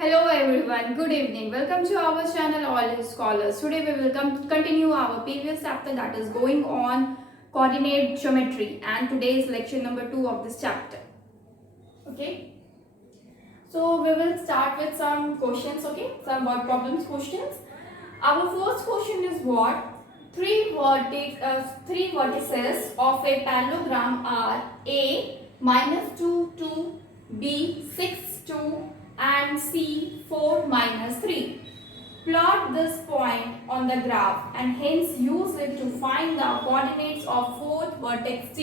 Hello everyone, good evening. Welcome to our channel All Scholars. Today we will continue our previous chapter that is going on coordinate geometry, and today is lecture number 2 of this chapter. Okay. So we will start with some questions, okay? Some word problems questions. Our first question is what? Three vertices of a parallelogram are A -2, 2, B 6, 2 and C 4, -3. Plot this point on the graph and hence use it to find the coordinates of fourth vertex C.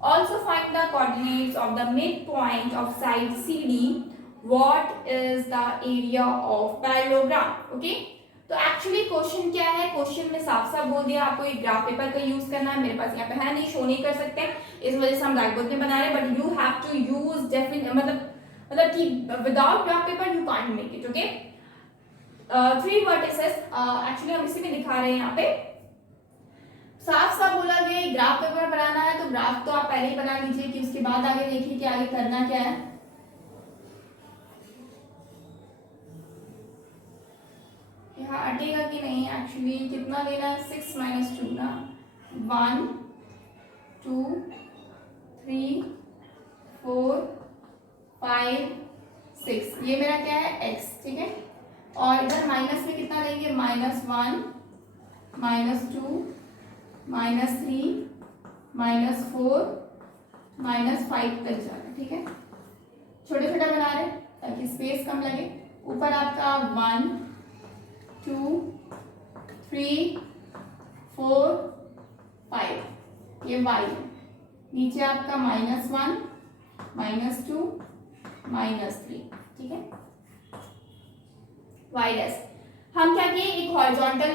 Also find the coordinates of the midpoint of side CD. What is the area of parallelogram? Okay? तो actually question क्या है, question में साफ साफ बोल दिया आपको एक ग्राफ पेपर का यूज करना है. मेरे पास यहाँ पे है नहीं, शो नहीं कर सकते, इस वजह से हम ब्लैक बोर्ड में बना रहे हैं. But you have to use definite मतलब कि without graph paper you can't make it. Okay, three vertices actually हम इसी में दिखा रहे हैं. यहाँ पे साफ साफ बोला गया ग्राफ पेपर बनाना है, तो ग्राफ तो आप पहले ही बना लीजिए कि उसके बाद आगे देखिए कि आगे करना क्या है. यहाँ अटेगा कि नहीं, एक्चुअली कितना लेना है, 6 - 2 ना, 1 2 3 4 5 6, ये मेरा क्या है x. ठीक है, और इधर माइनस में कितना लेंगे, -1 -2 -3 -4 -5 तक जाना. ठीक है, छोटे छोटे बना रहे ताकि स्पेस कम लगे. ऊपर आपका 1 2 3 4 5 ये y है. नीचे आपका -1 -2 -3. ठीक है, y डैश. हम क्या किए, एक हॉरिजॉन्टल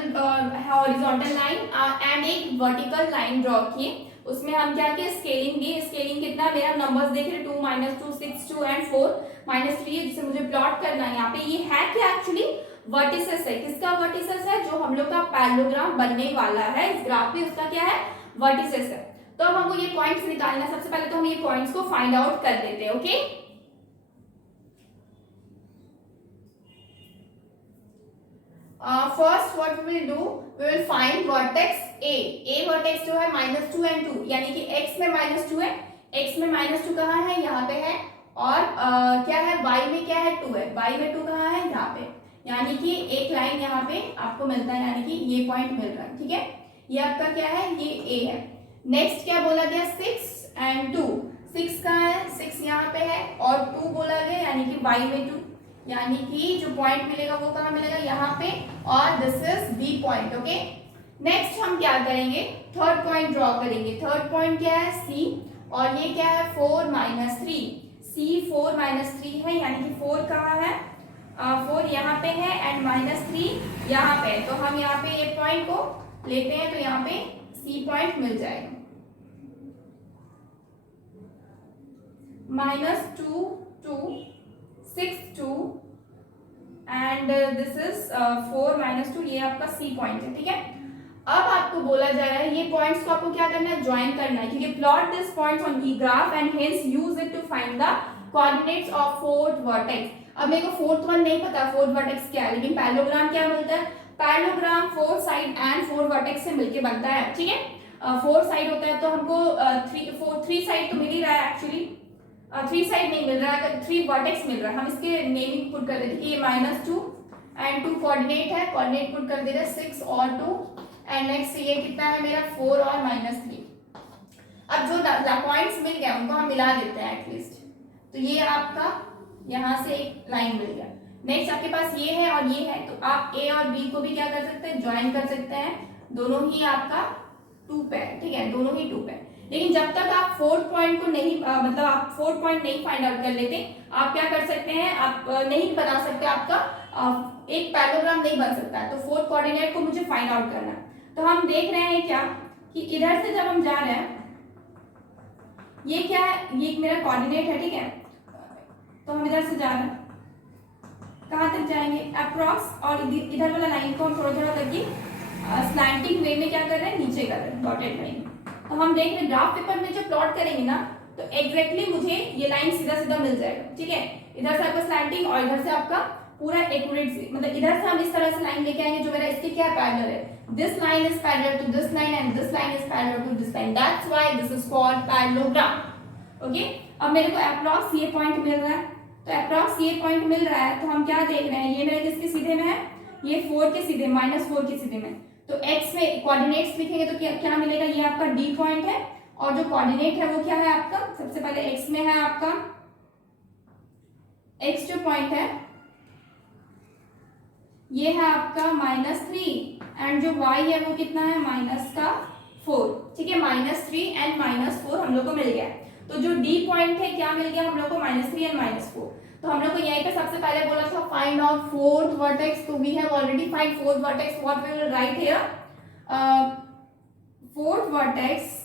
लाइन एंड एक वर्टिकल लाइन ड्रॉ किए. उसमें हम क्या किए, स्केलिंग दिए. स्केलिंग कितना, मेरा नंबर्स देख रहे 2 -2 6 2 एंड 4 -3 जिसे मुझे प्लॉट करना है. यहाँ पे ये है कि एक्चुअली वर्टिसेस है. किसका वर्टिसेस है, जो हम लोग का पैरेललोग्राम बनने वाला है इस ग्राफ पे, उसका क्या है, वर्टिसेस है. तो अब हमको ये पॉइंट्स निकालना है. सबसे पहले तो हम ये पॉइंट्स को फाइंड आउट कर देते हैं. Okay, first what we will do, we will find vertex A. A vertex जो है -2 and 2, यानी कि x में -2 है. x में -2 कहाँ है, यहाँ पे है. और क्या है, y में क्या है, 2 है. y में 2 कहाँ है, यहाँ पे. यानी कि एक लाइन यहाँ पे आपको मिलता है, यानी कि ये पॉइंट मिल रहा है. ठीक है, ये आपका क्या है, ये a है. नेक्स्ट क्या बोला गया, 6 and 2. 6 कहाँ है, 6 यहाँ पे है, और 2 बोला गया यानी कि y में 2, यानी कि जो पॉइंट मिलेगा वो कहाँ मिलेगा, यहाँ पे. और this is B point. Okay, next हम क्या करेंगे, थर्ड पॉइंट ड्रॉ करेंगे. थर्ड पॉइंट क्या है, सी. और ये क्या है, 4 -3. सी 4 -3 है, यानी कि 4 कहाँ है, 4 यहाँ पे है एंड -3 यहाँ पे है. तो हम यहाँ पे ये पॉइंट को लेते हैं, तो यहाँ पे सी पॉइंट मिल जाएगा. -2 2 6 2 एंड दिस इज 4 -2, ये आपका सी पॉइंट है. ठीक है, अब आपको बोला जा रहा है ये पॉइंट्स को आपको क्या करना है, ज्वाइन करना है. क्योंकि plot this points on the graph and hence use it to find the coordinates of fourth vertex. अब मेरे को फोर्थ वन नहीं पता फोर्थ वर्टेक्स क्या है, लेकिन पैरेललोग्राम क्या मिलता है, पैरेललोग्राम 4 साइड एंड 4 वर्टेक्स से मिलके बनता है. ठीक है, 4 साइड होता है, तो हमको 3 साइड तो मिल ही रहा है. एक्चुअली 3 साइड नहीं मिल रहा है, 3 वर्टेक्स मिल रहा है. हम इसके नेमिंग पुट कर देते हैं कि ये -2 एंड 2 कोऑर्डिनेट है. कोऑर्डिनेट पुट कर दे रहे 6 और 2 एंड नेक्स्ट ये कितना है मेरा, 4 और -3. अब जो पॉइंट्स मिल गए उनको हम मिला देते हैं एटलीस्ट. तो ये आपका यहाँ से एक लाइन मिल गया. नेक्स्ट आपके पास ये है और ये है, तो आप ए और बी को भी क्या कर सकते हैं, ज्वाइन कर सकते हैं. दोनों ही आपका 2 पे है. ठीक है, दोनों ही 2 पे. लेकिन जब तक आप फोर्थ पॉइंट को नहीं मतलब आप फोर्थ पॉइंट नहीं फाइंड आउट कर लेते, आप क्या कर सकते हैं, आप नहीं बना सकते, आपका एक पैरेललोग्राम नहीं बन सकता है. तो फोर्थ कोऑर्डिनेट को मुझे फाइंड आउट करना है. तो हम देख रहे हैं क्या कि इधर से जब हम जा रहे हैं, ये क्या है, ये मेरा कोऑर्डिनेट है. ठीक है, तो हम इधर से जा रहे हैं, कहाँ तक जाएंगे, अप्रॉक्स. और इधर वाला लाइन को हम थोड़ा थोड़ा करके स्लैंटिंग वे में क्या कर रहे हैं, नीचे कर रहे हैं, डॉटेड लाइन. तो हम देख रहे हैं ग्राफ पेपर में जो प्लॉट करेंगे ना, तो एग्जैक्टली मुझे ये लाइन सीधा सीधा मिल जाएगा, ठीक है। इधर से आपका स्लैंटिंग और इधर से आपका पूरा एक्यूरेट, मतलब इधर से हम इस तरह से लाइन लेके आएंगे जो मेरा इसके क्या पैरेलल है, this line is parallel to this line and this line is parallel to this line, that's why this is called parallelogram. Okay, अब मेरे को अप्रॉक्स ये पॉइंट मिल रहा है, तो अप्रॉक्स ये पॉइंट मिल रहा है, तो हम क्या देख रहे हैं, ये मेरे किसके सीधे में है, ये 4 के सीधे, -4 के सीधे में। तो x में कोऑर्डिनेट्स लिखेंगे तो क्या मिलेगा, ये आपका d पॉइंट है, और जो कोऑर्डिनेट है वो क्या है आपका, सबसे पहले x में है आपका, x जो पॉइंट है ये है आपका -3 एंड जो y है वो कितना है, -4, ठीक है। -3 एंड -4 हम लोग को मिल गया। तो जो d पॉइंट है क्या मिल गया हम लोग को, -3 एंड -4। तो हम लोग को यहीं पे सबसे पहले बोला था फाइंड आउट फोर्थ वर्टेक्स, तो we have already find fourth vertex, what we will write here, fourth vertex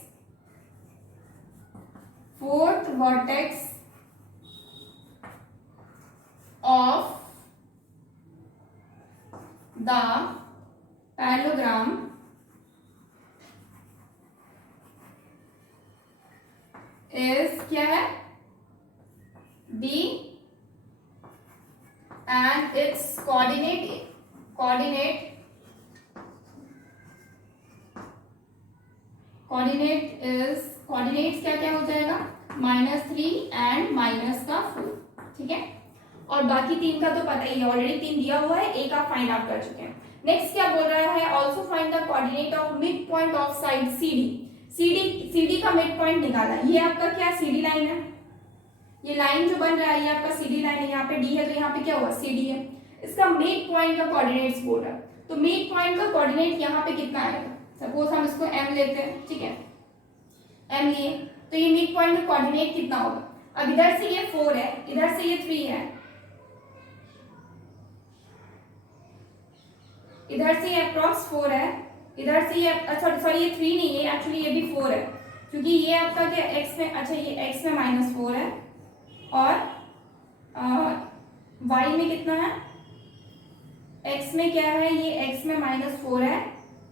of the parallelogram is क्या है, D and its coordinate coordinates क्या हो जाएगा, -3 एंड -4, ठीक है। और बाकी 3 का तो पता ही है, ऑलरेडी 3 दिया हुआ है, एक आप फाइंड आउट कर चुके हैं। नेक्स्ट क्या बोल रहा है, also find the coordinate of mid point of side CD का मिड पॉइंट निकाला। ये आपका क्या CD लाइन है, ये लाइन जो बन रहा है ये आपका CD लाइन है, यहाँ पे D है तो यहाँ पे क्या हुआ CD है। इसका मिड पॉइंट का कोऑर्डिनेट्स बोल रहा है, तो मिड पॉइंट का कोऑर्डिनेट यहाँ पे कितना आएगा, सपोज हम इसको M लेते हैं, ठीक है, M लिए, तो ये मिड पॉइंट का कोऑर्डिनेट कितना होगा। अब इधर से ये 4 है, इधर से ये 3 है, इधर से ये अप्रॉक्स 4 है, इधर से ये सॉरी ये 3 नहीं है, एक्चुअली ये भी 4 है, क्योंकि ये आपका क्या x में, अच्छा ये x में -4 है और y में कितना है, x में क्या है, ये x में -4 है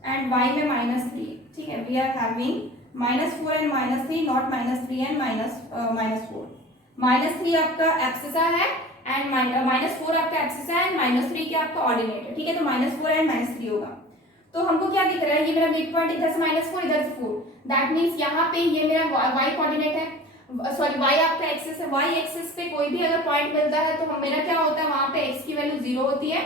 एंड y में -3, ठीक है। We are having -4 and -3, not -3 and -4। -3 आपका एब्सिसा है एंड -4 आपका एब्सिसा है एंड -3 क्या आपका ऑर्डिनेट है, ठीक है। तो -4 एंड -3 होगा, तो हमको क्या दिख रहा है, ये मेरा मिड पॉइंट इधर से -4 इधर से 4, दैट मींस यहाँ पे ये मेरा y कोऑर्डिनेट है, सॉरी y आपका एक्सिस है, y एक्सिस पे कोई भी अगर पॉइंट मिलता है तो हम मेरा क्या होता है, वहां पे x की वैल्यू 0 होती है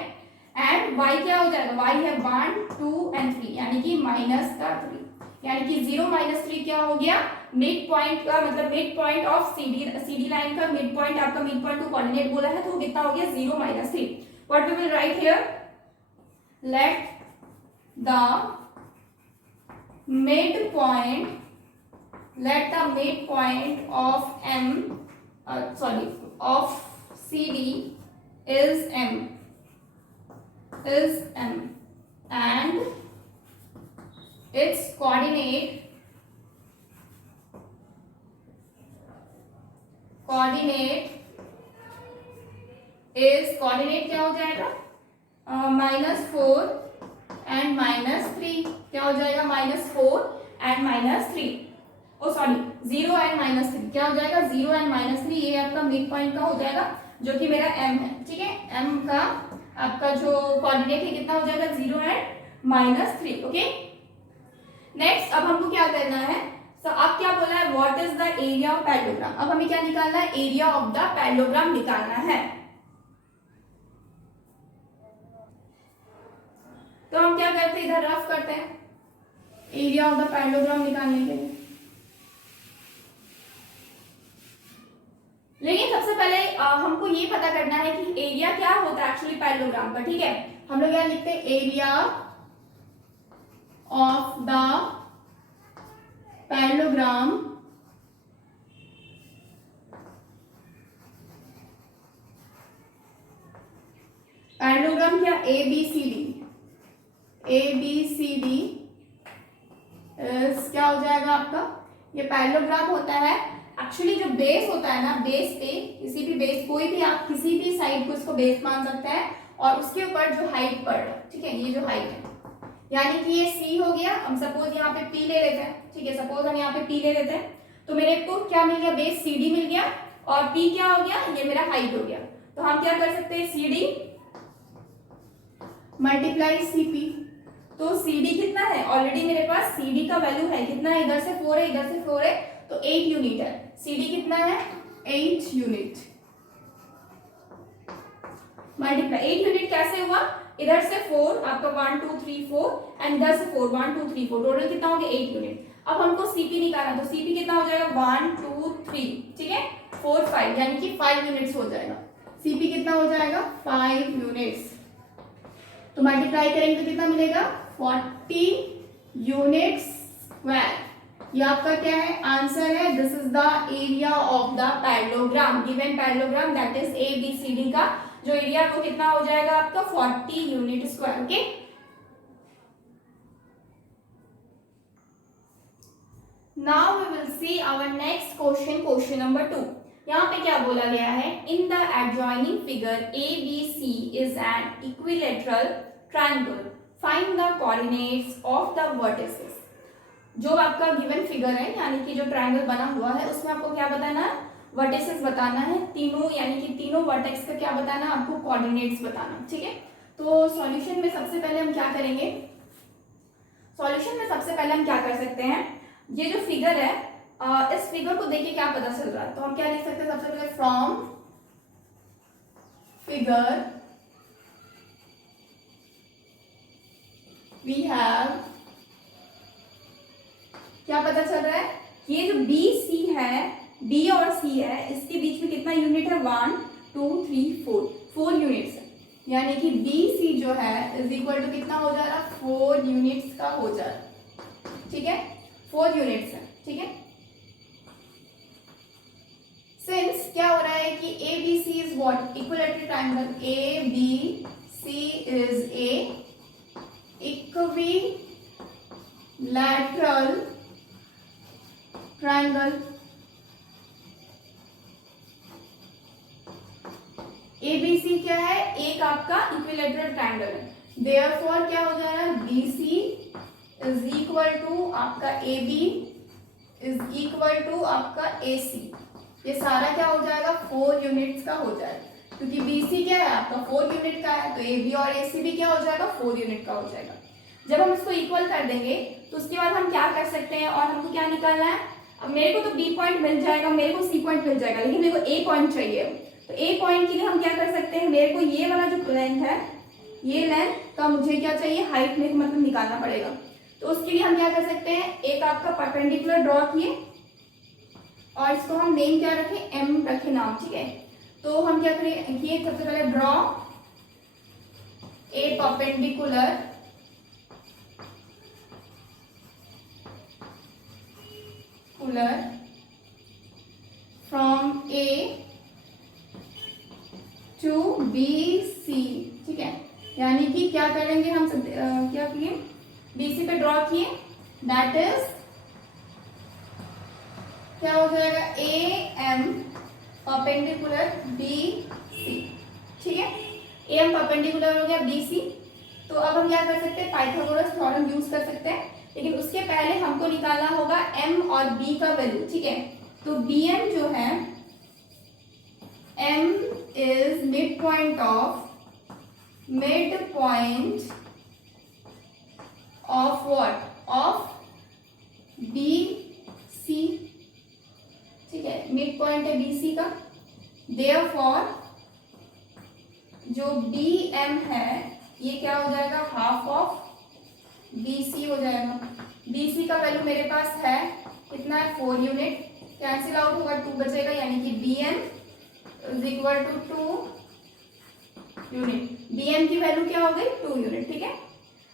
एंड y क्या हो जाएगा, y है 1 2 एंड 3 यानी कि -3, यानी कि 0 -3 क्या हो गया, मिड पॉइंट का मतलब mid point of CD line का मिड पॉइंट, आपका मिड पॉइंट को कोऑर्डिनेट बोला है तो वो कितना हो गया, 0 -3। What we will write here, let the midpoint of of CD is M and its coordinate क्या हो जाएगा, -4 एंड -3 क्या हो जाएगा, -4 एंड -3, ओ सॉरी 0 एंड -3 क्या हो जाएगा, 0 एंड -3, ये आपका मिड पॉइंट का हो जाएगा जो कि मेरा M है, ठीक है। M का आपका जो कोऑर्डिनेट है कितना हो जाएगा, 0 एंड -3, ओके। नेक्स्ट अब हमको क्या करना है, तो अब क्या बोला है, what is the area of parallelogram. अब हमें क्या निकालना है, एरिया ऑफ द पैरेललोग्राम निकालना है। तो हम क्या करते हैं, इधर रफ करते हैं एरिया ऑफ द पैरेललोग्राम निकालने के लिए। लेकिन सबसे पहले हमको ये पता करना है कि एरिया क्या होता है एक्चुअली पैरेललोग्राम का, ठीक है। हम लोग यहाँ लिखते हैं area of the parallelogram parallelogram क्या, ABCD क्या हो जाएगा आपका, ये पैरेललोग्राम होता है। एक्चुअली जो बेस होता है ना, बेस पे किसी भी बेस, कोई भी आप किसी भी साइड को इसको बेस मान सकते हैं और उसके ऊपर जो हाइट पड़ रहा है, ठीक है, ये जो हाइट है, यानी कि ये C हो गया। हम सपोज यहाँ पे P ले लेते हैं, ठीक है, सपोज हम यहाँ पे P ले लेते हैं, तो मेरे को क्या मिल गया, बेस CD मिल गया और P क्या हो गया, ये मेरा हाइट हो गया। तो हम क्या कर सकते हैं, CD मल्टीप्लाई CP। तो CD कितना है, ऑलरेडी मेरे पास CD का वैल्यू है कितना है, इधर से 4 है इधर से 4 है, तो 8 यूनिट है। CD कितना है, 8 यूनिट मल्टीप्लाई 8 यूनिट कैसे हुआ, इधर से 4 आपका 1 2 3 4 एंड इधर से 4 1 2 3 4, टोटल कितना हो गया 8 यूनिट। अब हमको CP निकालना, तो CP कितना हो जाएगा 1 2 3, ठीक है 4 5, यानी कि 5 यूनिट्स हो जाएगा। CP कितना हो जाएगा 5 यूनिट्स। तो मल्टीप्लाई करेंगे तो कितना मिलेगा 40 यूनिट्स स्क्वायर। ये आपका क्या है, आंसर है। This is the area of the parallelogram, given parallelogram that is ABCD का जो एरिया वो कितना हो जाएगा आपका 40 unit square. Okay, now we will see our next question, question number 2। यहाँ पे क्या बोला गया है, in the adjoining figure ABC is an equilateral triangle, find the coordinates of the vertices. जो आपका गिवन फिगर है यानी कि जो ट्रायंगल बना हुआ है उसमें आपको क्या बताना है, वर्टिसेस बताना है तीनों, यानी कि तीनों वर्टेक्स का क्या बताना है आपको, कोऑर्डिनेट्स बताना। ठीक है, तो सॉल्यूशन में सबसे पहले हम क्या करेंगे, सॉल्यूशन में सबसे पहले हम क्या कर सकते हैं, ये जो फिगर है इस फिगर को देखिए क्या पता चल रहा है, तो हम क्या लिख सकते हैं, सबसे पहले फ्रॉम फिगर वी हैव, क्या पता चल रहा है, ये जो BC है, B और C है, इसके बीच में कितना यूनिट है 1 2 3 4, 4 यूनिट्स है, यानी कि BC जो है इज इक्वल टू कितना हो जा रहा है 4 यूनिट्स का हो जा रहा है। ठीक है, 4 यूनिट्स है। ठीक है, सिंस क्या हो रहा है कि ABC is what, equilateral triangle, ABC is a equilateral triangle, ABC क्या है, एक आपका इक्विलेटरल ट्रायंगल है, देयरफॉर क्या हो जा रहा है, BC इज इक्वल टू आपका AB इज इक्वल टू आपका AC। ये सारा क्या हो जाएगा 4 यूनिट्स का हो जाएगा, क्योंकि BC क्या है आपका 4 यूनिट का है, तो AB और AC भी क्या हो जाएगा 4 यूनिट का हो जाएगा। जब हम इसको इक्वल कर देंगे तो उसके बाद हम क्या कर सकते हैं, और हमको क्या निकालना है, अब मेरे को तो B पॉइंट मिल जाएगा, मेरे को C पॉइंट मिल जाएगा, लेकिन मेरे को A पॉइंट चाहिए। तो A पॉइंट के लिए हम क्या कर सकते हैं, मेरे को ये वाला जो लेंथ है, ये लेंथ का मुझे क्या चाहिए, हाइट में मतलब निकालना पड़ेगा। तो उसके लिए हम क्या कर सकते हैं, एक आपका परपेंडिकुलर ड्रॉ किए और इसको हम नेम क्या रखें, M रखे नाम। ठीक है, तो हम क्या करें, ये सबसे पहले draw a perpendicular from A to BC। ठीक है, यानी कि क्या करेंगे हम सब, क्या किए, BC पे ड्रॉ किए, दैट इज क्या हो जाएगा AM परपेंडिकुलर BC। ठीक है, AM परपेंडिकुलर हो गया BC। तो अब हम क्या कर सकते हैं, पाइथागोरस थ्योरम यूज कर सकते हैं, लेकिन उसके पहले हमको निकालना होगा M और B का वैल्यू। ठीक है, तो BM जो है, M is mid point of what, of BC। ठीक है, मिड पॉइंट है BC का, देयरफॉर जो BM है ये क्या हो जाएगा, हाफ ऑफ BC हो जाएगा। BC का वैल्यू मेरे पास है कितना है 4 यूनिट, कैंसिल आउट होगा 2 बचेगा, यानी कि BM is equal to 2 unit. BM की वैल्यू क्या हो गई 2 यूनिट। ठीक है,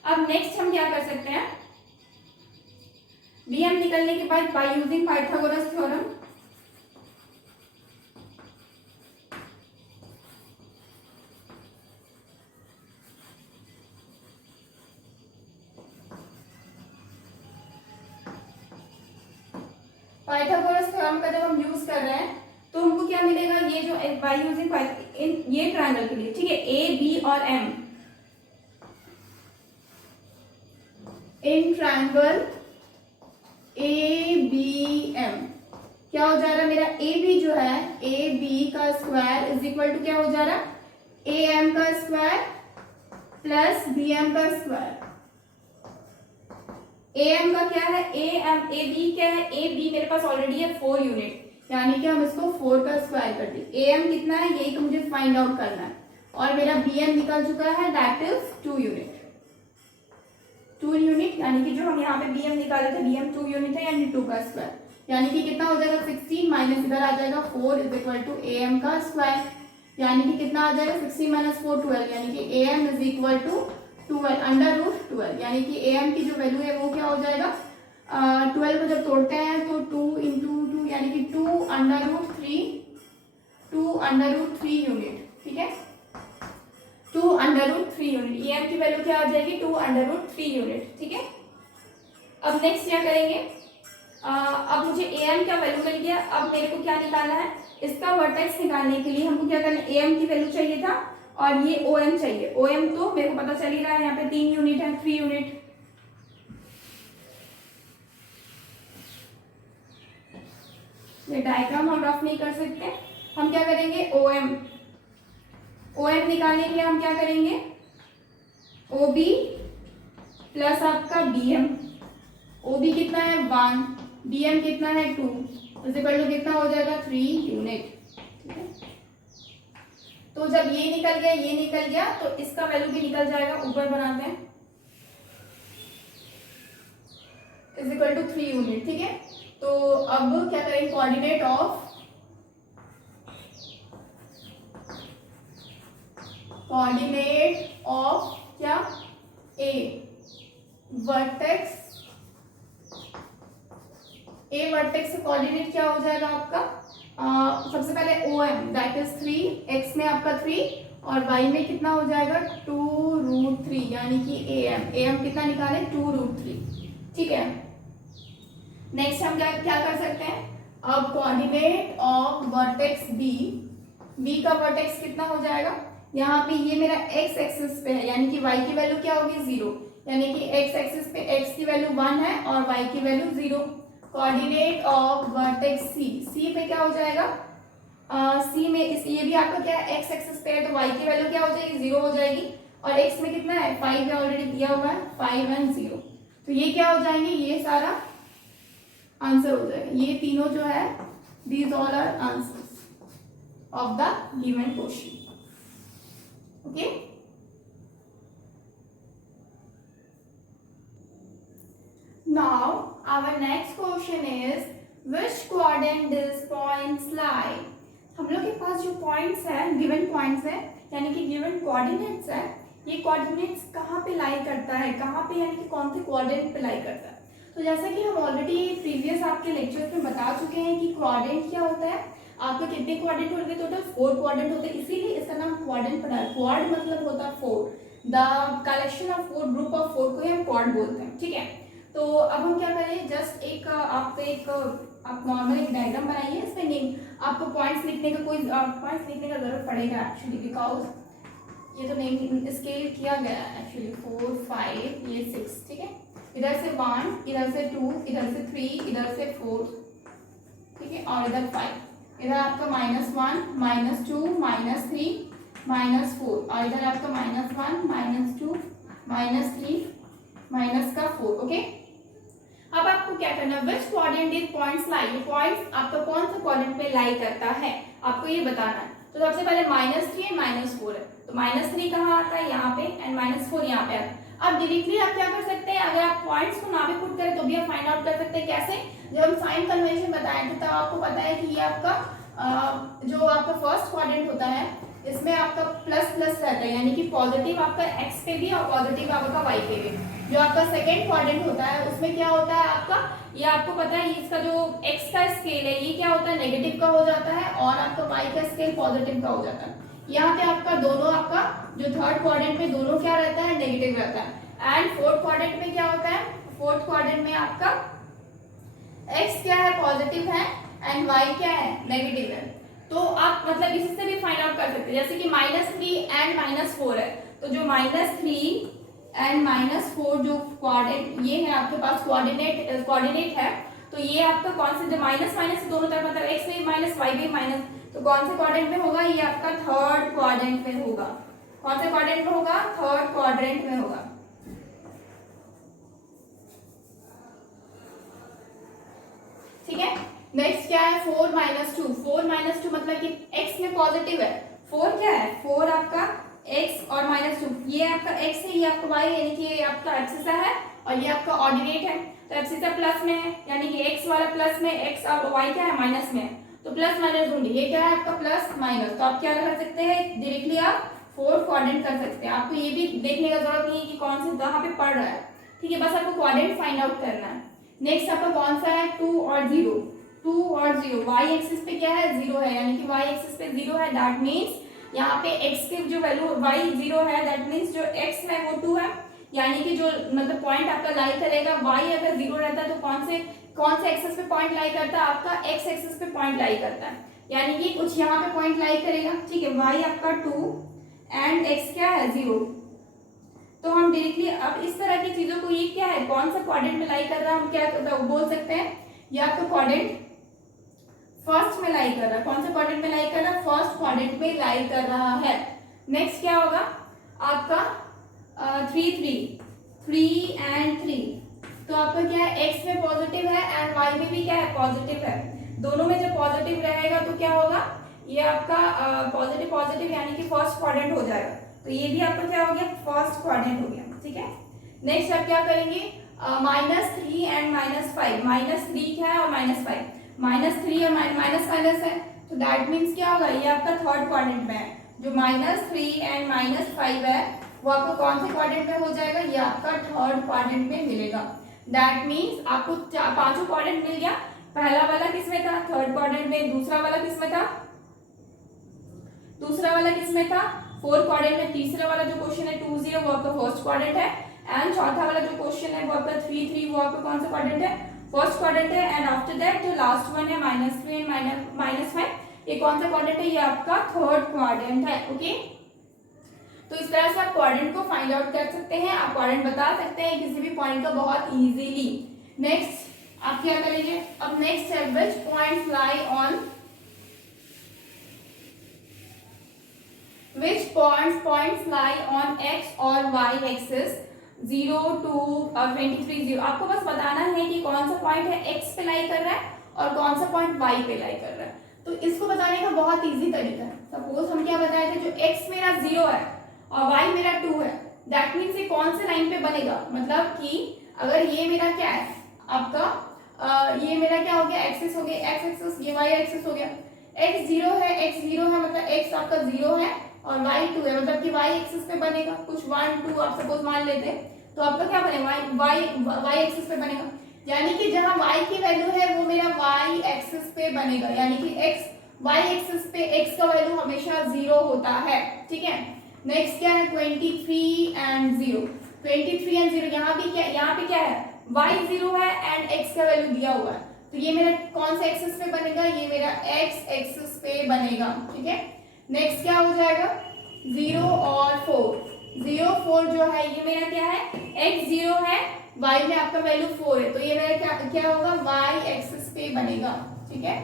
अब नेक्स्ट हम क्या कर सकते हैं, BM निकलने के बाद by using Pythagoras theorem, Pythagoras theorem का जब हम यूज कर रहे हैं तो हमको क्या मिलेगा, ये जो बाय यूजिंग इन ये ट्रायंगल के लिए, ठीक है, A B और M, इन ट्रायंगल ABM क्या हो जा रहा है मेरा ए बी जो है, ए बी का स्क्वायर इज इक्वल टू क्या हो जा रहा है, ए एम का स्क्वायर प्लस बी एम का स्क्वायर। ए एम का क्या है, ए एम, ए बी क्या है, ए बी मेरे पास ऑलरेडी है 4 यूनिट, यानी कि हम इसको 4 का स्क्वायर कर दें। ए एम कितना है यही तो मुझे फाइंड आउट करना है, और मेरा बी एम निकल चुका है दैट इज 2 यूनिट। 2 यूनिट यानी कि जो हम यहाँ पे बी एम निकाले थे, बी एम 2 यूनिट है यानी 2 का स्क्वायर, यानी कि कितना हो जाएगा 16 माइनस इधर आ जाएगा 4 is equal to A M का स्क्वायर, यानी कि कितना आ जाएगा 16 माइनस 4 12, यानी कि A M is equal to 12 under root 12, यानी कि ए एम की जो वैल्यू है वो क्या हो जाएगा 12 को जब तोड़ते हैं तो 2 इंटू 2 यानी कि 2 अंडर रूट 3 यूनिट, ठीक है, 2 under root 3 unit. A M की वैल्यू क्या आ जाएगी 2 अंडर रूट 3 यूनिट, ठीक है। अब नेक्स्ट क्या करेंगे, अब मुझे ए एम का वैल्यू मिल गया, अब मेरे को क्या निकालना है, इसका वर्टेक्स निकालने के लिए हमको क्या करना है, ए एम की वैल्यू चाहिए था और ये ओ एम चाहिए। ओ एम तो मेरे को पता चल ही रहा है यहाँ पे 3 यूनिट है, 3 यूनिट। ये डायग्राम हम रफ नहीं कर सकते, हम क्या करेंगे ओ एम निकालने के लिए हम क्या करेंगे, ओ बी प्लस आपका बी एम, ओ बी कितना है 1, बी एम कितना है 2, इक्वल टू कितना हो जाएगा 3 यूनिट, ठीक है। तो जब ये निकल गया, ये निकल गया, तो इसका वैल्यू भी निकल जाएगा, ऊपर बनाते हैं इज इक्वल टू 3 यूनिट, ठीक है। तो अब क्या करेंगे, कोऑर्डिनेट ऑफ क्या, ए वर्टेक्स, ए वर्टेक्स से कोऑर्डिनेट क्या हो जाएगा आपका, सबसे पहले O M that is 3, x में आपका 3 और वाई में कितना हो जाएगा 2 रूट 3, यानी कि ए एम कितना निकाले 2 रूट 3, ठीक है। नेक्स्ट हम क्या कर सकते हैं, अब कोऑर्डिनेट ऑफ वर्टेक्स बी का वर्टेक्स कितना हो जाएगा, यहाँ पे ये मेरा एक्स एक्सिस पे है, यानी कि वाई की वैल्यू क्या होगी 0, यानी कि एक्स एक्सिस पे एक्स की वैल्यू 1 है और वाई की वैल्यू 0। कोऑर्डिनेट ऑफ वर्टेक्स सी पे क्या हो जाएगा, सी में ये भी आपका क्या है एक्स एक्सिस पे है, तो वाई की वैल्यू क्या हो जाएगी 0 हो जाएगी, और एक्स में कितना है 5 है, ऑलरेडी दिया हुआ है 5 एंड 0, तो ये क्या हो जाएंगे, ये सारा आंसर हो जाएगा, ये तीनों जो है these all are answers of the given question, okay. Now our next question is which quadrant these points lie? हम लोग के पास जो पॉइंट्स है, गिवन पॉइंट्स है, यानी कि गिवन कोऑर्डिनेट्स है, ये कोऑर्डिनेट्स कहाँ पे लाई करता है, कहाँ पे यानी कि कौन से कोऑर्डिनेट पे लाई करता है। तो जैसा कि हम ऑलरेडी प्रीवियस आपके लेक्चर्स में बता चुके हैं कि कोऑर्डिनेट क्या होता है, आपके कितने क्वाड्रेंट होते हैं, टोटल 4 क्वाड्रेंट होते हैं, इसीलिए इसका नाम क्वाड्रेंट पड़ा है। क्वाड मतलब होता है 4, the collection of 4, group of 4 को हम क्वाड बोलते हैं, ठीक है। तो अब हम क्या करें, जस्ट आप नॉर्मल एक डायग्राम बनाइए, इसमें नेम आपको पॉइंट्स लिखने का जरूरत पड़ेगा एक्चुअली, बिकॉज ये तो नेम स्केल किया गया है एक्चुअली 4 5 ये 6, ठीक है। इधर से 1, इधर से 2, इधर से 3, इधर से 4, ठीक है, और इधर 5, इधर आपका -1 -2 -3 -4, और इधर आपका -1 -2 -3 -4, ओके। अब आपको क्या करना है, विच क्वाड्रेंट दिस पॉइंट्स लाई, ये पॉइंट्स आपका कौन सा क्वाड्रेंट पे लाई करता है, आपको ये बताना है। तो सबसे पहले -3 एंड -4 है, तो -3 कहाँ आता है, यहाँ पे, एंड -4 यहाँ पे आता है। अब डायरेक्टली आप क्या कर सकते हैं, अगर आप पॉइंट्स को ना भी पुट करें तो भी आप फाइंड आउट कर सकते हैं। कैसे, जब हम साइन कन्वेंशन बताए थे तब आपको पता है कि ये आपका जो आपका फर्स्ट क्वाड्रेंट होता है इसमें आपका प्लस रहता है, यानी कि पॉजिटिव आपका एक्स पे भी और पॉजिटिव आपका वाई पे भी। जो आपका सेकेंड क्वाड्रेंट होता है उसमें क्या होता है आपका, ये आपको पता है इसका जो एक्स का स्केल है ये क्या होता है नेगेटिव का हो जाता है, और आपका वाई का स्केल पॉजिटिव का हो जाता है। यहाँ पे आपका दोनों, आपका जो थर्ड क्वाड्रेंट में दोनों क्या रहता है नेगेटिव रहता है। एंड फोर्थ क्वाड्रेंट में क्या होता है, फोर्थ क्वाड्रेंट में आपका एक्स क्या है पॉजिटिव है एंड वाई क्या है नेगेटिव है। तो आप मतलब इसी से भी फाइंड आउट कर सकते हैं, जैसे कि -3 एंड -4 है, तो जो -3 एंड -4 जो क्वाड्रेंट ये है आपके पास कोऑर्डिनेट है, तो ये आपका कौन से, माइनस माइनस दोनों तरफ मतलब एक्स भी माइनस वाई भी माइनस, तो कौन से क्वाड्रेंट में होगा, ये आपका थर्ड क्वाड्रेंट में होगा। कौन से क्वाड्रेंट में होगा, थर्ड क्वाड्रेंट में होगा। ठीक है, नेक्स्ट क्या है, 4 माइनस टू। 4 माइनस टू मतलब कि x में पॉजिटिव है, 4 क्या है, 4 आपका x और माइनस टू, ये आपका x है, ये आपका y, यानी कि ये आपका एक्सिसा है और ये आपका ऑर्डिनेट है, तो एक्सिसा प्लस में है, यानी कि x वाला प्लस में, x और y क्या है, माइनस में है, तो प्लस माइनस ढूंढिए, ये क्या है आपका प्लस माइनस, तो आप क्या कर सकते हैं, डायरेक्टली आप 4 क्वाड्रेंट कर सकते हैं। आपको ये भी देखने का जरूरत नहीं है कि कौन से कहाँ पे पड़ रहा है, ठीक है, बस आपको क्वाड्रेंट फाइंड आउट करना है। नेक्स्ट आपका कौन सा है, 2 और 0, 2 और 0, y एक्सिस पे क्या है, 0 है, यानी कि y एक्सिस पे 0 है, दैट मींस यहाँ पे x की जो वैल्यू y 0 है, दैट मींस जो x है वो 2 है, यानी कि जो मतलब पॉइंट आपका लाई करेगा, y अगर 0 रहता है तो कौन से एक्सिस पे पॉइंट लाई करता है, आपका x एक्सिस पे पॉइंट लाई करता है, यानी कि कुछ यहाँ पे पॉइंट लाई करेगा, ठीक है, y आपका 2 एंड x क्या है 0, तो हम डायरेक्टली अब इस तरह की चीजों को, ये क्या है, कौन सा क्वाड्रेंट में लाई कर रहा है, हम क्या बोल सकते हैं, ये आपका क्वाड्रेंट फर्स्ट में लाई कर रहा है, कौन सा क्वाड्रेंट में लाई कर रहा है, फर्स्ट क्वाड्रेंट में लाई कर रहा है। नेक्स्ट क्या होगा आपका 3 एंड 3, तो आपका क्या है, x में पॉजिटिव है एंड y में भी क्या है, पॉजिटिव है, दोनों में जब पॉजिटिव रहेगा तो क्या होगा, ये आपका पॉजिटिव पॉजिटिव यानी कि फर्स्ट क्वाड्रेंट हो जाएगा, तो ये भी आपका क्या हो गया, फर्स्ट क्वाड्रेंट हो गया, ठीक है। नेक्स्ट आप क्या करेंगे, -3 एंड -5, -3 क्या है और -5, -3 और माइनस माइनस है, तो दैट मीन्स क्या होगा, ये आपका थर्ड क्वाड्रेंट में है, जो -3 एंड -5 है वो आपको कौन से क्वाड्रेंट में हो जाएगा, ये आपका थर्ड क्वाड्रेंट में मिलेगा, दैट मीन्स आपको पांचों क्वाड्रेंट मिल गया। पहला वाला किसमें था, थर्ड क्वाड्रेंट में, दूसरा वाला किसमें था, फोर्थ क्वाड्रेंट में, तीसरा वाला जो क्वेश्चन है 2 0 वो आपका फर्स्ट क्वाड्रेंट है, एंड चौथा वाला जो क्वेश्चन है वो आपका 3 3 वो आपका कौन सा क्वाड्रेंट है, फर्स्ट क्वाड्रेंट है, एंड आफ्टर दैट जो लास्ट वन है -3 एंड -5, ये कौन सा क्वाड्रेंट है, ये आपका थर्ड क्वाड्रेंट है, ओके। तो इस तरह से आप क्वाड्रेंट को फाइंड आउट कर सकते हैं, आप क्वाड्रेंट बता सकते हैं किसी भी पॉइंट का बहुत इजीली। नेक्स्ट आप क्या करेंगे, अब नेक्स्ट है which points lie on, which points lie on x और y axis 0 to 23 0, आपको बस बताना है कि कौन सा पॉइंट है x पे लाई कर रहा है और कौन सा पॉइंट y पे लाई कर रहा है, तो इसको बताने का बहुत इजी तरीका है। सपोज हम क्या बताए थे, जो x मेरा 0 है और y मेरा 2 है, दैट मीन्स ये कौन से लाइन पे बनेगा, मतलब कि अगर ये मेरा क्या है आपका ये मेरा क्या हो गया, एक्सिस हो गया, x एक्सिस, ये y एक्सिस हो गया, x 0 है मतलब x आपका 0 है और y 2 है, मतलब कि y एक्सिस पे बनेगा, कुछ 1 2 आप सपोज मान लेते हैं, तो आपका क्या बनेगा, y एक्सिस पे बनेगा, यानी कि जहां y की वैल्यू है वो मेरा y एक्सिस पे बनेगा, यानी कि x y एक्सिस पे x का वैल्यू हमेशा 0 होता है, ठीक है। नेक्स्ट क्या है 23 एंड 0, 23 एंड 0, यहाँ पे क्या है, y 0 है एंड x का वैल्यू दिया हुआ है, तो ये मेरा कौन सा एक्सिस पे बनेगा, ये मेरा x एक्सिस पे बनेगा, ठीक है। नेक्स्ट क्या हो जाएगा 0 और 4, 0 4 जो है ये मेरा क्या है, x 0 है, y में आपका वैल्यू 4 है, तो ये मेरा क्या होगा, y एक्सिस पे बनेगा, ठीक है।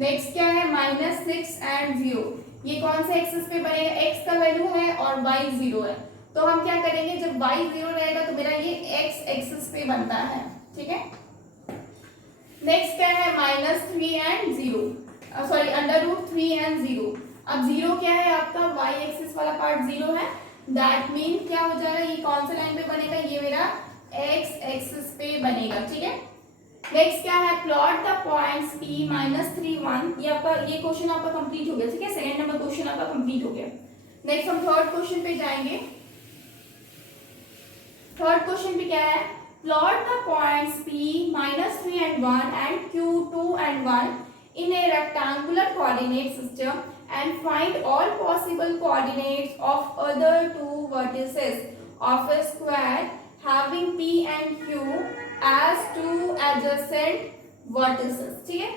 नेक्स्ट क्या है -6 एंड 0, ये कौन से एक्सिस पे बनेगा, x का वैल्यू है और y 0 है, तो हम क्या करेंगे, जब y 0 रहेगा तो मेरा ये x एक्सिस पे बनता है, ठीक है। नेक्स्ट क्या है -3 एंड 0, सॉरी √3 एंड 0, अब 0 क्या है आपका, y एक्सिस वाला पार्ट 0 है, दैट मीन क्या हो जाएगा, ये कौन सा लाइन पे बनेगा, ये मेरा x एक्सिस पे बनेगा, ठीक है। नेक्स्ट क्या है, प्लॉट द पॉइंट्स p -3 1, ये आपका ये क्वेश्चन आपका कंप्लीट हो गया, ठीक है, सेकंड नंबर क्वेश्चन आपका कंप्लीट हो गया। नेक्स्ट हम थर्ड क्वेश्चन पे जाएंगे। थर्ड क्वेश्चन पे क्या है, plot the points p -3 and 1 and q 2 and 1 in a rectangular coordinate system and find all possible coordinates of other two vertices of a square having p and q as two adjacent vertices, ठीक है।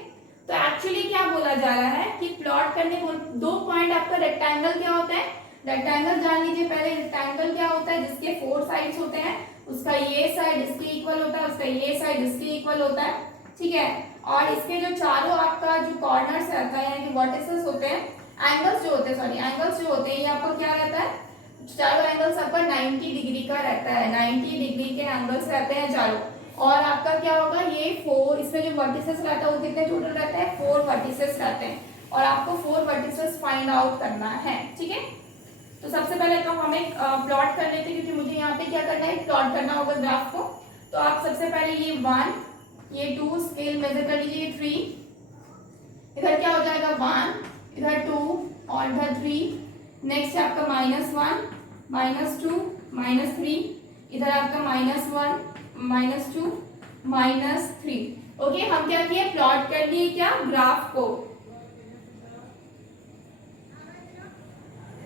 तो actually क्या बोला जा रहा है कि plot करने को दो पॉइंट, आपका रेक्टेंगल क्या होता है, रेक्टेंगल जान लीजिए पहले, रेक्टेंगल क्या होता है, जिसके 4 साइड्स होते हैं, उसका ये साइड इसके इक्वल होता है, उसका ये साइड इसके इक्वल होता है, ठीक है। और इसके जो चारों आपका जो कॉर्नर्स रहता है यानी कि वर्टिसेस होते हैं, एंगल्स जो होते हैं, सॉरी एंगल्स जो होते हैं, ये आपको क्या रहता है, चारों एंगल्स आपका 90 डिग्री का रहता है, 90 डिग्री के एंगल्स रहते हैं चारों। और आपका क्या होगा, ये 4, इसमें जो वर्टिसेस रहता है वो कितने टोटल रहते हैं, 4 वर्टिसेस रहते हैं और आपको 4 वर्टिसेस फाइंड आउट करना है, ठीक है। तो सबसे पहले तो हम एक प्लॉट कर लेते हैं, क्योंकि मुझे यहाँ पे क्या करना है, प्लॉट करना होगा ग्राफ को। तो आप सबसे पहले ये 1, ये 2 स्केल मेजर कर लीजिए, ये 3, इधर क्या हो जाएगा 1, इधर 2 और इधर 3। नेक्स्ट है आपका -1, -2, -3, इधर आपका -1, -2, -3। ओके, हम क्या किए, प्लॉट कर लिए क्या, ग्राफ को।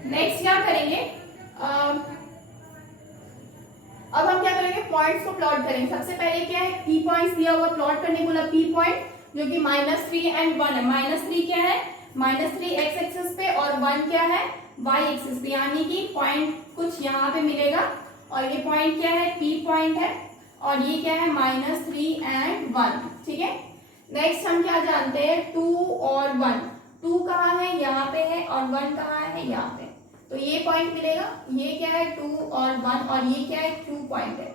नेक्स्ट क्या करेंगे, अब हम क्या करेंगे, पॉइंट्स को प्लॉट करेंगे। सबसे पहले क्या है, पी पॉइंट्स दिया हुआ, प्लॉट करने बोला पी पॉइंट, जो कि -3 एंड 1 है। -3 क्या है, -3 एक्स एक्सिस पे और 1 क्या है, वाई एक्सिस पे, यानी कि पॉइंट कुछ यहाँ पे मिलेगा और ये पॉइंट क्या है, पी पॉइंट है और ये क्या है, -3 एंड 1, ठीक है। नेक्स्ट हम क्या जानते हैं, 2 और 1, 2 कहाँ है, यहाँ पे है और 1 कहाँ है, यहाँ पे। तो ये पॉइंट मिलेगा, ये क्या है 2 और 1 और ये क्या है Q पॉइंट है।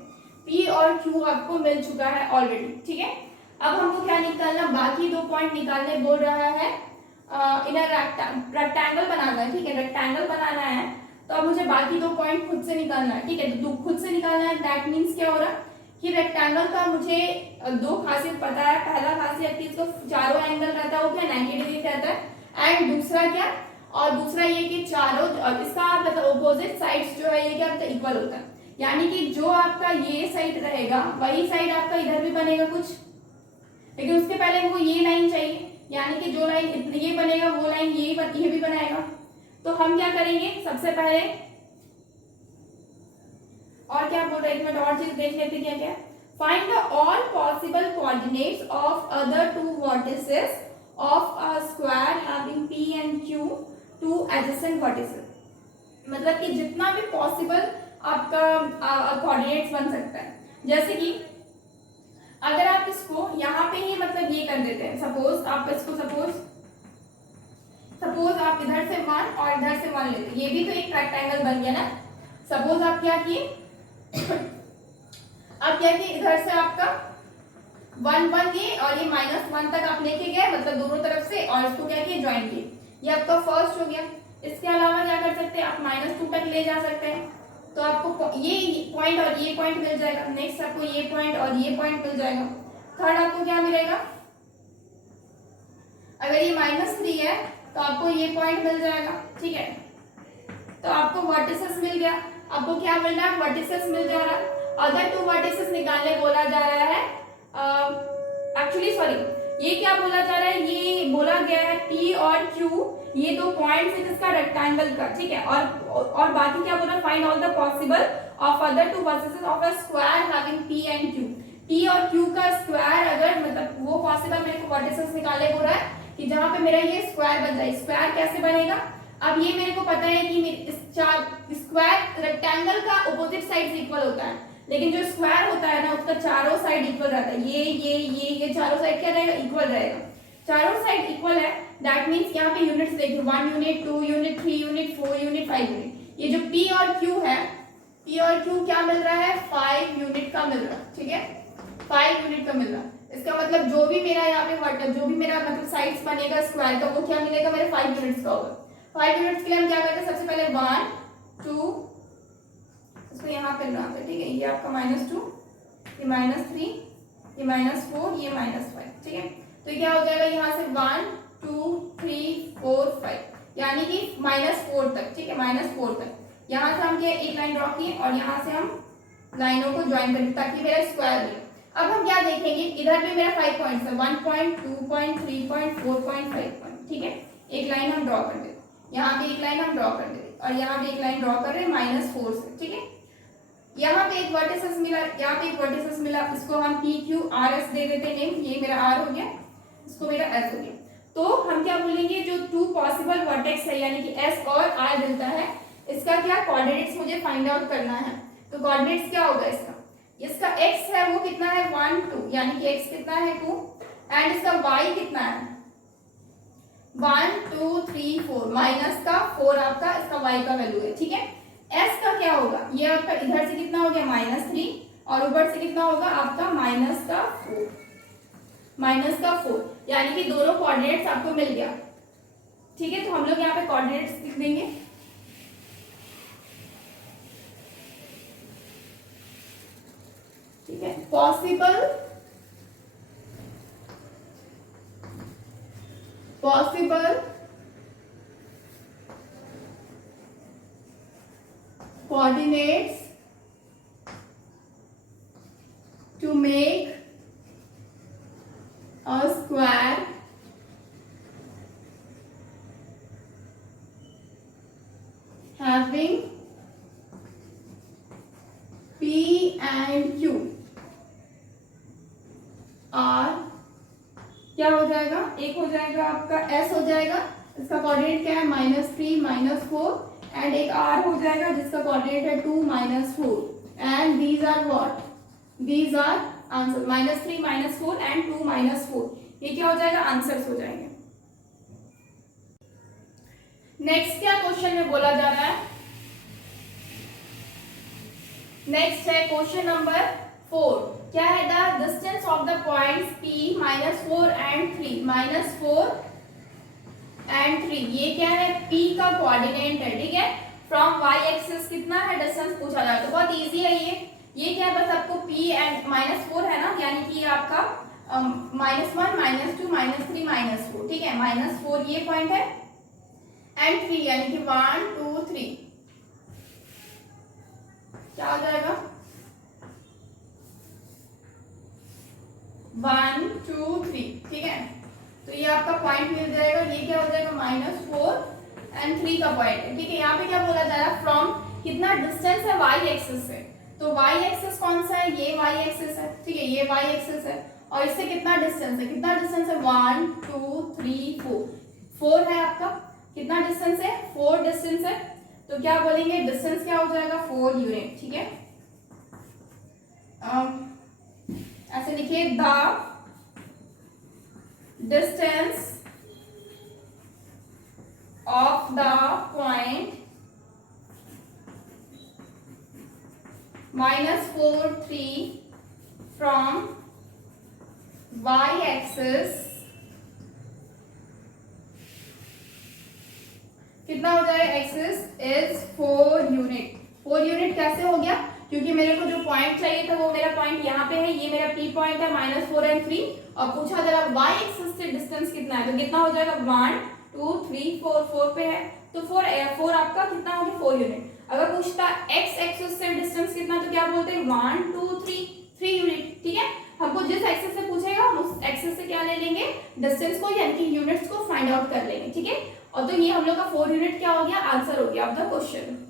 P और Q आपको मिल चुका है ऑलरेडी, ठीक है। अब हमको क्या निकालना, बाकी 2 पॉइंट निकालने बोल रहा है, इधर रेक्टेंगल बनाना है, ठीक है, रेक्टेंगल बनाना है। तो अब मुझे बाकी 2 पॉइंट खुद से निकालना है, ठीक है। तो खुद से निकालना है, दैट मीन्स क्या हो रहा है कि रेक्टेंगल का मुझे 2 खासियत पता है। पहला खासियत कि इसको चारों एंगल रहता है वो क्या 90 डिग्री रहता है, एंड दूसरा क्या, और दूसरा ये कि चारों इसका मतलब ऑपोजिट साइड्स जो है ये क्या होता है, इक्वल होता है। यानी कि जो आपका ये साइड रहेगा वही साइड आपका इधर भी बनेगा कुछ, लेकिन उसके पहले हमको ये लाइन चाहिए, यानी कि जो लाइन ये बनेगा वो लाइन ये भी बनाएगा। तो हम क्या करेंगे, सबसे पहले, और क्या बोल रहे हैं, एक मिनट और चीज देख लेते क्या क्या, find the all possible coordinates of other 2 vertices of a square having P and Q 2 adjacent vertices। मतलब कि जितना भी पॉसिबल आपका कोऑर्डिनेट्स बन सकता है। जैसे कि अगर आप इसको यहाँ पे ही मतलब ये कर देते हैं, सपोज आप इसको सपोज आप इधर से 1 और इधर से 1 लेते हैं, ये भी तो एक रेक्टेंगल बन गया ना। सपोज आप क्या किए अब क्या किए, इधर से आपका 1 1 लिए और ये -1 तक आप लेके गए, मतलब दोनों तरफ से, और इसको क्या किए, ज्वाइन किए। ये आपका फर्स्ट हो गया। इसके अलावा क्या कर सकते हैं, आप -2 तक ले जा सकते हैं, तो आपको ये पॉइंट और ये पॉइंट मिल जाएगा। नेक्स्ट आपको ये पॉइंट और ये पॉइंट मिल जाएगा। थर्ड आपको क्या मिलेगा, अगर ये -3 है तो आपको ये पॉइंट मिल जाएगा, ठीक है। तो आपको वर्टिसेस मिल गया। आपको क्या मिल रहा है, वर्टिसेस मिल जा रहा है। अदर 2 वर्टिसेस निकालने बोला जा रहा है, एक्चुअली सॉरी, ये क्या बोला जा रहा है, ये बोला गया है P और Q, ये 2 पॉइंट्स है जिसका रेक्टेंगल का, ठीक है। और बाकी क्या बोला, find all the possible of other 2 vertices of a square having P and Q। P और Q का स्क्वायर, अगर मतलब वो पॉसिबल मेरे को वर्टिसेस निकालने बोल रहा है कि जहां पे मेरा ये स्क्वायर बन जाए। स्क्वायर कैसे बनेगा, अब ये मेरे को पता है कि स्क्वायर रेक्टेंगल का ऑपोजिट साइड इक्वल होता है, लेकिन जो स्क्वायर होता है ना उसका चारों साइड इक्वल रहता है। ये चारों साइड क्या रहेगा, इक्वल रहेगा। चारों साइड इक्वल है, दैट मींस यहाँ पे यूनिट्स देखिए, 1 unit, 2 unit, 3 unit, 4 unit, 5 unit. ये जो P और Q है, P और Q क्या मिल रहा है, 5 यूनिट का मिल रहा है, ठीक है, 5 यूनिट का मिल रहा है। इसका मतलब जो भी मेरा यहाँ पे जो भी मेरा मतलब साइड्स बनेगा स्क्वायर का, वो क्या मिलेगा, मेरे 5 यूनिट्स का होगा। 5 यूनिट्स के लिए हम क्या करते हैं, सबसे पहले 1 2, इसको यहाँ पे लगाते हैं, ठीक है। ये आपका -2, ये -3, ये -4, ये -5, ठीक है। तो क्या हो जाएगा, यहाँ से 1 2 3 4 5, यानी कि -4 तक, ठीक है, -4 तक। यहाँ से हम क्या एक लाइन ड्रॉ किए और यहाँ से हम लाइनों को ज्वाइन करेंगे ताकि मेरा स्क्वायर मिले। अब हम क्या देखेंगे, इधर भी मेरा 5 पॉइंट्स है, 1 point, 2 point, 3 point, 4 point, 5 point, ठीक है। एक लाइन हम ड्रॉ कर देते, यहाँ भी एक लाइन हम ड्रॉ कर देते और यहाँ भी एक लाइन ड्रॉ कर रहे हैं -4 से, ठीक है। यहाँ पे एक वर्टिसेस मिला, यहाँ पे एक वर्टिसेस मिला, इसको हम PQRS दे देते नेम, ये मेरा R हो गया, इसको मेरा S हो गया। तो हम क्या बोलेंगे, जो 2 पॉसिबल वर्टेक्स है यानी कि S और R मिलता है, इसका क्या कोऑर्डिनेट्स मुझे फाइंड आउट करना है। तो कोऑर्डिनेट्स क्या होगा इसका x है वो कितना है 1 2, यानी कि x कितना है 2, एंड इसका y कितना है 1 2 3 4 माइनस का 4 आपका इसका y का वैल्यू है, ठीक है। s का क्या होगा, ये आपका इधर से कितना हो गया -3 और ऊपर से कितना होगा आपका -4, यानी कि दोनों कोऑर्डिनेट्स आपको मिल गया, ठीक है। तो हम लोग यहाँ पे कोऑर्डिनेट्स लिख देंगे, ठीक है। Possible coordinates to make a square having P and Q are क्या हो जाएगा, एक हो जाएगा आपका S हो जाएगा, इसका कोऑर्डिनेट क्या है -3 -4 एंड एक R हो जाएगा जिसका कोऑर्डिनेट है 2 -4 and these are what, these are answer -3 -4 and 2 -4, ये क्या हो जाएगा आंसर्स हो जाएंगे। नेक्स्ट क्या क्वेश्चन में बोला जा रहा है, नेक्स्ट है क्वेश्चन नंबर 4, क्या है the distance of the points P -4 and 3 -4 and 3, ये क्या है P का कोऑर्डिनेट है, ठीक है। फ्रॉम y एक्सिस कितना है डिस्टेंस पूछा जाए तो बहुत इजी है ये क्या है बस आपको P एंड -4 है ना, यानी कि आपका -1 -2 -3 -4, ठीक है। -4 ये पॉइंट है एंड 3 यानी कि 1 2 3 क्या हो जाएगा 1 2 3, ठीक है। तो ये आपका पॉइंट मिल जाएगा, ये क्या हो जाएगा -4 एंड 3 का पॉइंट है, ठीक है। यहाँ पे क्या बोला जा रहा है फ्रॉम कितना डिस्टेंस है y एक्सिस से, तो y एक्सिस कौन सा है, ये y एक्सिस है, ठीक है, ये y एक्सिस है और इससे कितना डिस्टेंस है 1 2 3 4 है आपका, कितना डिस्टेंस है 4 डिस्टेंस है, तो क्या बोलेंगे डिस्टेंस क्या हो जाएगा 4 यूनिट, ठीक है। ऐसे लिखिए the distance of the point -4 3 from y axis कितना हो जाएगा एक्सिस इज 4 यूनिट। 4 यूनिट कैसे हो गया, क्योंकि मेरे को जो पॉइंट चाहिए था वो मेरा पॉइंट यहाँ पे है, ये मेरा P पॉइंट है -4 एंड 3 और पूछा जरा y एक्सिस से डिस्टेंस कितना है, तो कितना हो जाएगा 1 2 3 4 पे है, तो 4 आपका कितना हो गया 4 यूनिट। अगर पूछता x एक्सिस से डिस्टेंस कितना तो क्या बोलते हैं 1 2 3 यूनिट, ठीक है। हमको जिस एक्सिस से पूछेगा हम उस एक्सिस से क्या ले लेंगे डिस्टेंस को, यानी कि यूनिट्स को फाइंड आउट कर लेंगे, ठीक है। और तो ये हम लोग का 4 यूनिट क्या हो गया आंसर हो गया ऑफ द क्वेश्चन।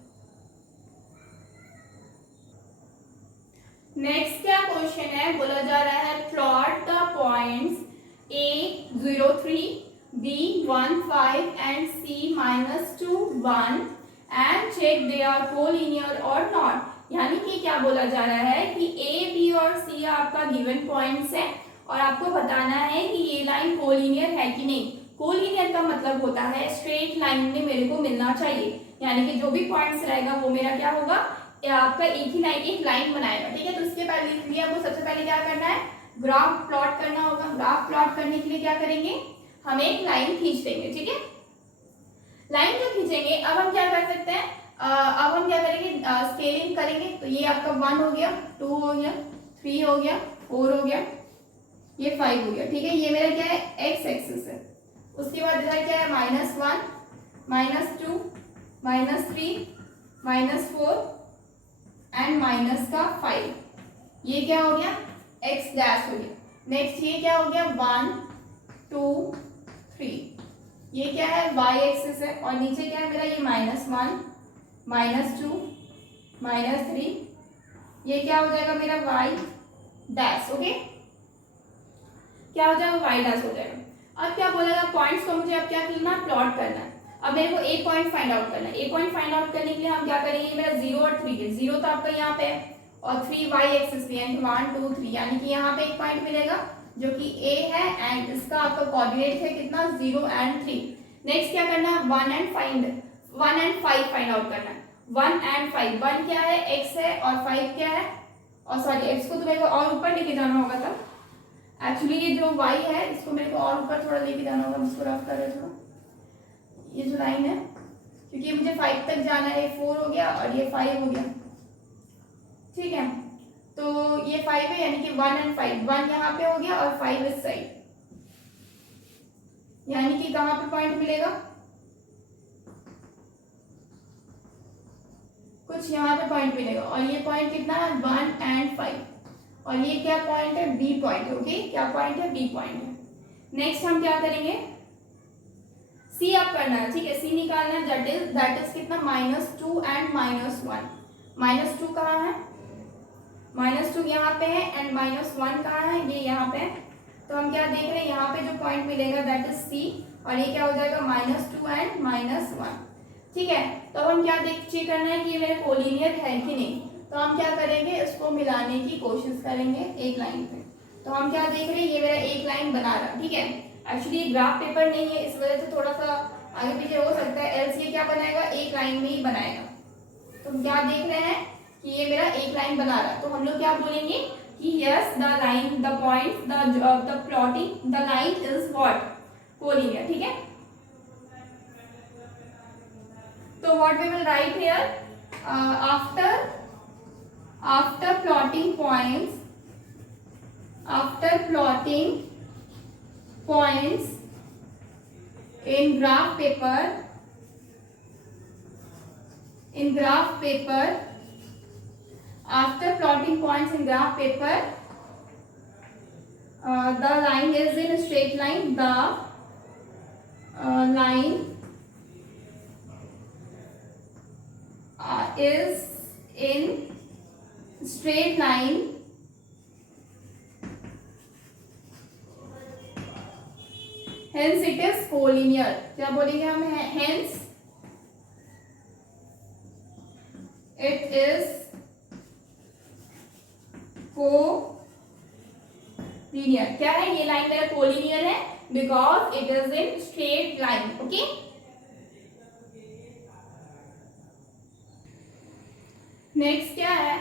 नेक्स्ट क्या क्वेश्चन है, बोला जा रहा है plot the points A03 B15 and C-2 1 and check they are collinear और नॉट, यानी कि क्या बोला जा रहा है कि A B और C आपका गिवन पॉइंट्स है और आपको बताना है कि ये लाइन कोलिनियर है कि नहीं। कोलिनियर का मतलब होता है स्ट्रेट लाइन में मेरे को मिलना चाहिए, यानी कि जो भी पॉइंट्स रहेगा वो मेरा क्या होगा आपका एक ही लाइन एक लाइन बनाएगा, ठीक है। तो इसके पहले लिए आपको सबसे पहले क्या करना है ग्राफ प्लॉट करना होगा। ग्राफ प्लॉट करने के लिए क्या करेंगे हम एक लाइन खींच देंगे, ठीक है। लाइन जो खींचेंगे अब हम क्या कर सकते हैं, अब हम क्या करेंगे स्केलिंग करेंगे, तो ये आपका 1 हो गया 2 हो गया 3 हो गया 4 हो गया ये 5 हो गया, ठीक है। ये मेरा क्या है x एक्सिस है, उसके बाद इधर क्या है -1 -2 -3 -4 एंड -5, ये क्या हो गया x डैश हो गया। नेक्स्ट ये क्या हो गया 1 2 3, ये क्या है y एक्सिस है और नीचे क्या है मेरा ये -1 -2 -3, ये क्या हो जाएगा मेरा y डैश, ओके क्या हो जाएगा y डैश हो जाएगा। अब क्या बोलेगा पॉइंट्स को मुझे अब क्या करना है प्लॉट करना है। अब मेरे को ए पॉइंट फाइंड आउट करना है, ए पॉइंट फाइंड आउट करने के लिए हम क्या करेंगे मेरा 0 और 3 है, 0 तो आपका यहाँ पे है और 3 y एक्सिस पे यानी 1 2 3, यानी कि यहाँ पे एक पॉइंट मिलेगा जो कि ए है, एंड इसका आपका कोऑर्डिनेट है कितना 0 एंड 3। नेक्स्ट क्या करना है 1 एंड 5 फाइंड आउट करना है। 1 एंड 5, 1 क्या है x है और 5 क्या है, और सॉरी x को तो मेरे को और ऊपर लेके जाना होगा था। एक्चुअली ये जो y है इसको मेरे को और ऊपर थोड़ा लेके जाना होगा, मुझको रफ कर रहे थोड़ा, ये जो लाइन है क्योंकि मुझे 5 तक जाना है, ये 4 हो गया और ये 5 हो गया, ठीक है। तो ये 5 है यानी कि 1 एंड 5, 1 यहाँ पे हो गया और 5 इस साइड, यानी कि कहाँ पे पॉइंट मिलेगा, कुछ यहाँ पे पॉइंट मिलेगा, और ये पॉइंट कितना है 1 एंड 5, और ये क्या पॉइंट है बी पॉइंट है, ओके क्या पॉइंट है बी पॉइंट है। नेक्स्ट हम क्या करेंगे सी आप करना है, ठीक है, सी निकालना है, दैट इज कितना -2 एंड -1। -2 कहाँ है, -2 यहाँ पे है, एंड -1 कहाँ है, ये यहाँ पे है। तो हम क्या देख रहे हैं यहाँ पे जो पॉइंट मिलेगा दैट इज सी, और ये क्या हो जाएगा -2 एंड -1, ठीक है। तो हम क्या चेक करना है कि ये मेरे कोलिनियर है कि नहीं, तो हम क्या करेंगे इसको मिलाने की कोशिश करेंगे एक लाइन पे। तो हम क्या देख रहे हैं ये मेरा एक लाइन बना रहा है, ठीक है। एक्चुअली ये ग्राफ पेपर नहीं है, इस वजह से थोड़ा सा आगे पीछे हो सकता है, एल्स ये क्या बनाएगा एक लाइन में ही बनाएगा। तो हम क्या देख रहे हैं कि ये मेरा एक लाइन बना रहा है, तो हम लोग क्या बोलेंगे कि yes the line the point the plotting the line is what collinear, ठीक है। तो what we will write here after plotting points in graph paper after plotting points in graph paper the line is in a straight line, the line is in straight line hence it is collinear। क्या बोलेंगे हम, hence it is collinear। क्या है ये line मेरा collinear है because it is in straight line, okay. Next क्या है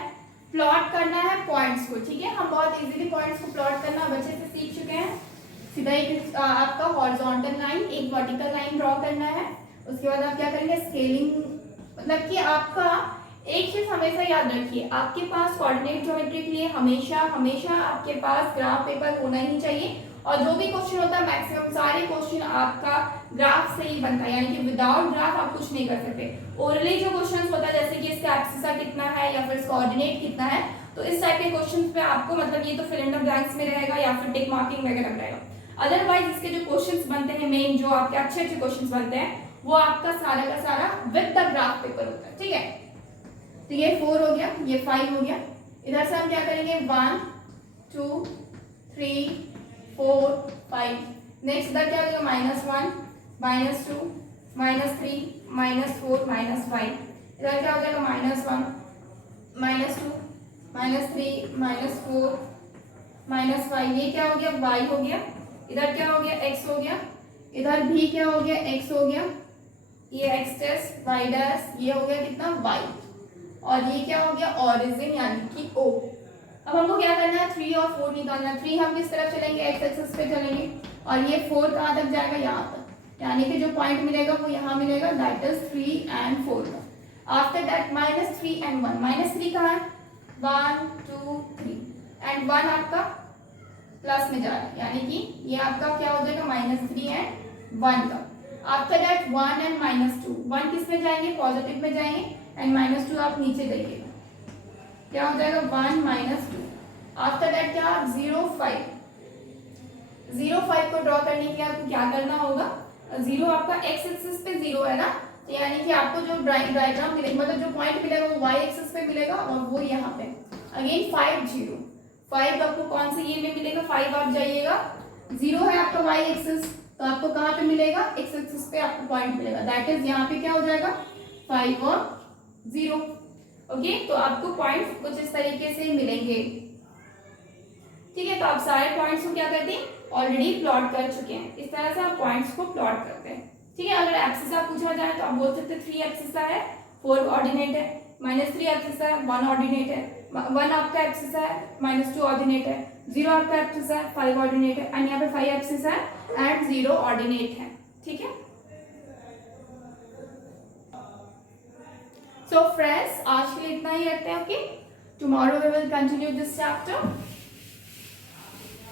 प्लॉट करना है पॉइंट्स को, ठीक है। हम बहुत इजीली पॉइंट्स को प्लॉट करना अच्छे से सीख चुके हैं। सीधा एक आपका हॉरिजॉन्टल लाइन एक वर्टिकल लाइन ड्रॉ करना है, उसके बाद आप क्या करेंगे स्केलिंग, मतलब कि आपका एक चीज हमेशा याद रखिए, आपके पास कोऑर्डिनेट ज्योमेट्री के लिए हमेशा आपके पास ग्राफ पेपर होना ही चाहिए, और जो भी क्वेश्चन होता है मैक्सिमम सारे क्वेश्चन आपका ग्राफ से ही बनता है, यानी कि विदाउट ग्राफ आप कुछ नहीं कर सकते। ओरली जो क्वेश्चन होता है जैसे कि इसका एब्सिसा कितना है या फिर कोऑर्डिनेट कितना है, तो इस टाइप के क्वेश्चन पे आपको मतलब ये तो फिल इन द ब्लैंक्स में रहेगा या फिर टिक मार्किंग वगैरह में रहेगा। अदरवाइज इसके जो क्वेश्चंस बनते हैं मेन जो आपके अच्छे क्वेश्चंस बनते हैं वो आपका सारा का सारा विद द ग्राफ पेपर होता है, ठीक है। तो ये 4 हो गया, ये 5 हो गया। इधर से हम क्या करेंगे 1 2 3 4 5। नेक्स्ट इधर क्या होगा -1 -2 -3 -4 -5। इधर क्या हो जाएगा -1 -2 -3 -4 -5। ये क्या हो गया y हो गया, इधर क्या हो गया x हो गया, इधर भी क्या हो गया x हो गया, ये x डैश y डैश ये हो गया कितना y, और ये क्या हो गया ओरिजिन यानी कि o। अब हमको क्या करना है 3 और 4 निकालना है। 3 हम किस तरफ चलेंगे x एक्सिस पे चलेंगे, और ये 4 कहाँ तक जाएगा यहाँ तक, यानी कि जो पॉइंट मिलेगा वो यहाँ मिलेगा दैट इज 3 एंड 4 का। आफ्टर दैट -3 एंड 1 -3 कहाँ है 1 2 3 एंड 1 आपका प्लस में जा रहा है, यानी कि ये आपका क्या हो जाएगा -3 एंड 1 का। आफ्टर दैट 1 एंड -2 1 किस में जाएंगे पॉजिटिव में जाएंगे, एंड -2 आप नीचे जाइएगा, क्या हो जाएगा 1 -2। आफ्टर दैट क्या 0 5 को ड्रॉ करने के लिए आपको क्या करना होगा, 0 आपका x एक्सिस पे 0 है ना, तो यानी कि आपको जो डायग्राम मिलेगा मतलब जो पॉइंट मिलेगा वो y एक्सिस पे मिलेगा, और वो यहाँ पे अगेन 5 0 5 आपको कौन से ये में मिलेगा 5 आप जाइएगा, 0 है आपका y एक्सिस, तो आपको कहाँ पे मिलेगा x एक्सिस पे आपको पॉइंट मिलेगा, दैट इज यहाँ पे क्या हो जाएगा 5 और 0, ओके। तो आपको पॉइंट्स कुछ इस तरीके से मिलेंगे, ठीक है, तो आप सारे पॉइंट्स को क्या करते हैं, ऑलरेडी प्लॉट कर चुके हैं। इस तरह से आप पॉइंट्स को प्लॉट करते हैं। ठीक है, अगर एब्सिसा पूछा जाए तो आप बोल सकते हैं 3 एब्सिसा है, 4 ऑर्डिनेट है, -3 एब्सिसा है, 1 ऑर्डिनेट है, 1 आपका एब्सिसा है, -2 ऑर्डिनेट है, 0 आपका एब्सिसा है, 5 ऑर्डिनेट है, एंड यहाँ पे 5 एब्सिसा है एंड 0 ऑर्डिनेट है। ठीक है, सो फ्रेंड्स आज के लिए इतना ही रखते हैं। Okay, tomorrow we will continue this chapter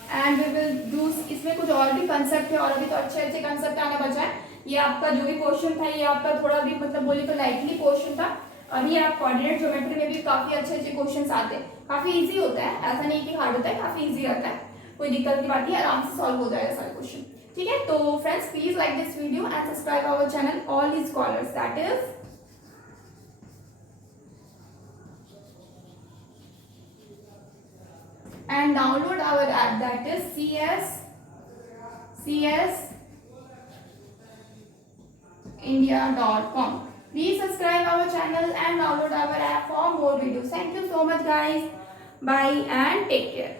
and we will do, इसमें कुछ और भी कंसेप्ट है और अभी तो अच्छे अच्छे कंसेप्ट आना बचा है। ये आपका जो भी पोर्शन था ये आपका थोड़ा भी मतलब बोले तो लाइटली पोर्शन था। अभी आप कोऑर्डिनेट ज्योमेट्री में भी काफी अच्छे अच्छे क्वेश्चंस आते हैं, काफी इजी होता है, ऐसा नहीं कि हार्ड होता है, काफी इजी रहता है, कोई दिक्कत की बात नहीं, आराम से सॉल्व हो जाएगा सारे क्वेश्चन। ठीक है, तो friends please like this video and subscribe our channel all is scholars, that is and download our app, that is csindia.com. Please subscribe our channel and download our app for more videos. Thank you so much guys, bye and take care.